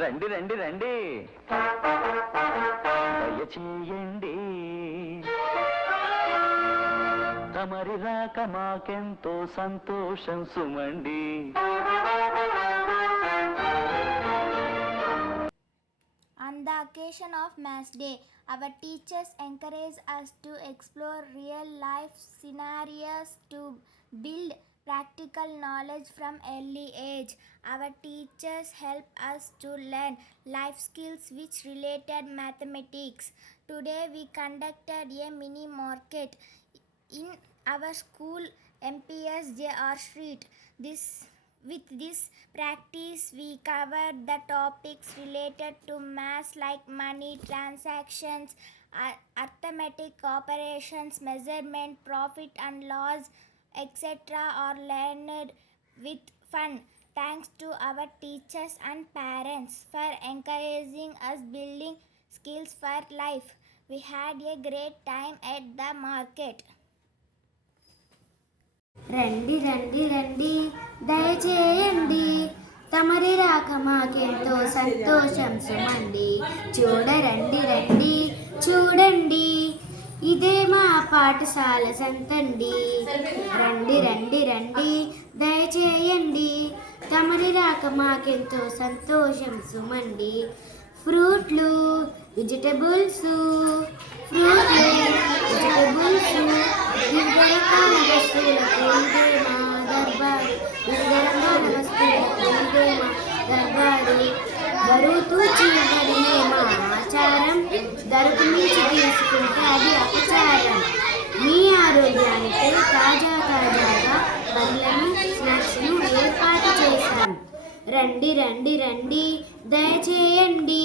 రండి రండి రండి, దయచేయండి. తమరి రాక మాకెంతో సంతోషం సుమండి. On the occasion of Maths Day, our teachers encourage us to explore real life scenarios to build practical knowledge from early age. Our teachers help us to learn life skills which related mathematics. Today we conducted a mini market in our school MPS JR Street. With this practice, we covered the topics related to maths like money, transactions, arithmetic operations, measurement, profit and loss, etc. are learned with fun. Thanks to our teachers and parents for encouraging us building skills for life. We had a great time at the market. రండి రండి రండి, దయచేయండి. తమరి రాక మాకెంతో సంతోషం సుమండి. చూడరండి రండి చూడండి, ఇదే మా పాఠశాల సంతండి. రండి రండి రండి, దయచేయండి. తమరి రాక మాకెంతో సంతోషం సుమండి. ఫ్రూట్లు వెజిటబుల్స్, ఫ్రూట్లు వెజిటబుల్స్, వివిధ రకాల వస్తువులకు ఇదే మా దర్బారు. వివిధ రకాల వస్తువులకు ఇదే మా దర్బారు. బరువు తూచి ఇవ్వడమే మా ఆచారం, ధరకు మించి తీసుకుంటే అది అపచారం. మీ ఆరోగ్యానికి తాజా తాజాగా పండ్లను స్నాక్స్ను ఏర్పాటు చేశాం. రండి రండి రండి, దయచేయండి.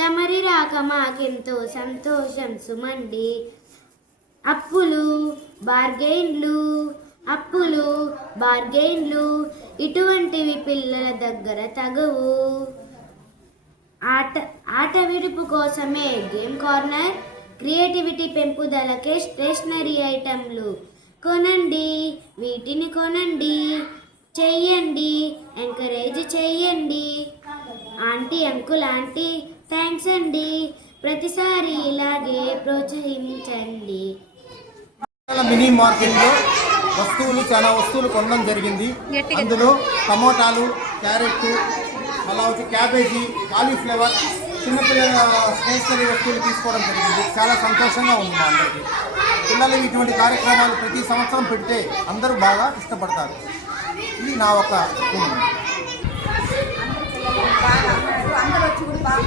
తమరి రాక మాకెంతో సంతోషం సుమండి. అప్పులు బార్గెయిన్లు, అప్పులు బార్గెయిన్లు, ఇటువంటివి పిల్లల దగ్గర తగవు. ఆట విడుపు కోసమే గేమ్ కార్నర్, క్రియేటివిటీ పెంపుదలకే స్టేషనరీ ఐటెంలు కొనండి. వీటిని కొనండి, చెయ్యండి, ఎంకరేజ్ చెయ్యండి. ఆంటీ అంకుల్ ఆంటీ థ్యాంక్స్ అండి. ప్రతిసారి ఇలాగే ప్రోత్సహించండి. మినీ మార్కెట్లో చాలా వస్తువులు కొనడం జరిగింది. అందులో టమోటాలు, క్యారెట్, అలా వచ్చి క్యాబేజీ, కాలీఫ్లవర్, చిన్నపిల్లల స్టేషనరీ వస్తువులు తీసుకోవడం జరిగింది. చాలా సంతోషంగా ఉంది మా అందరికీ. పిల్లలు ఇటువంటి కార్యక్రమాలు ప్రతి సంవత్సరం పెడితే అందరూ బాగా ఇష్టపడతారు. ఇది నా ఒక అందరూ వచ్చి కూడా బాగా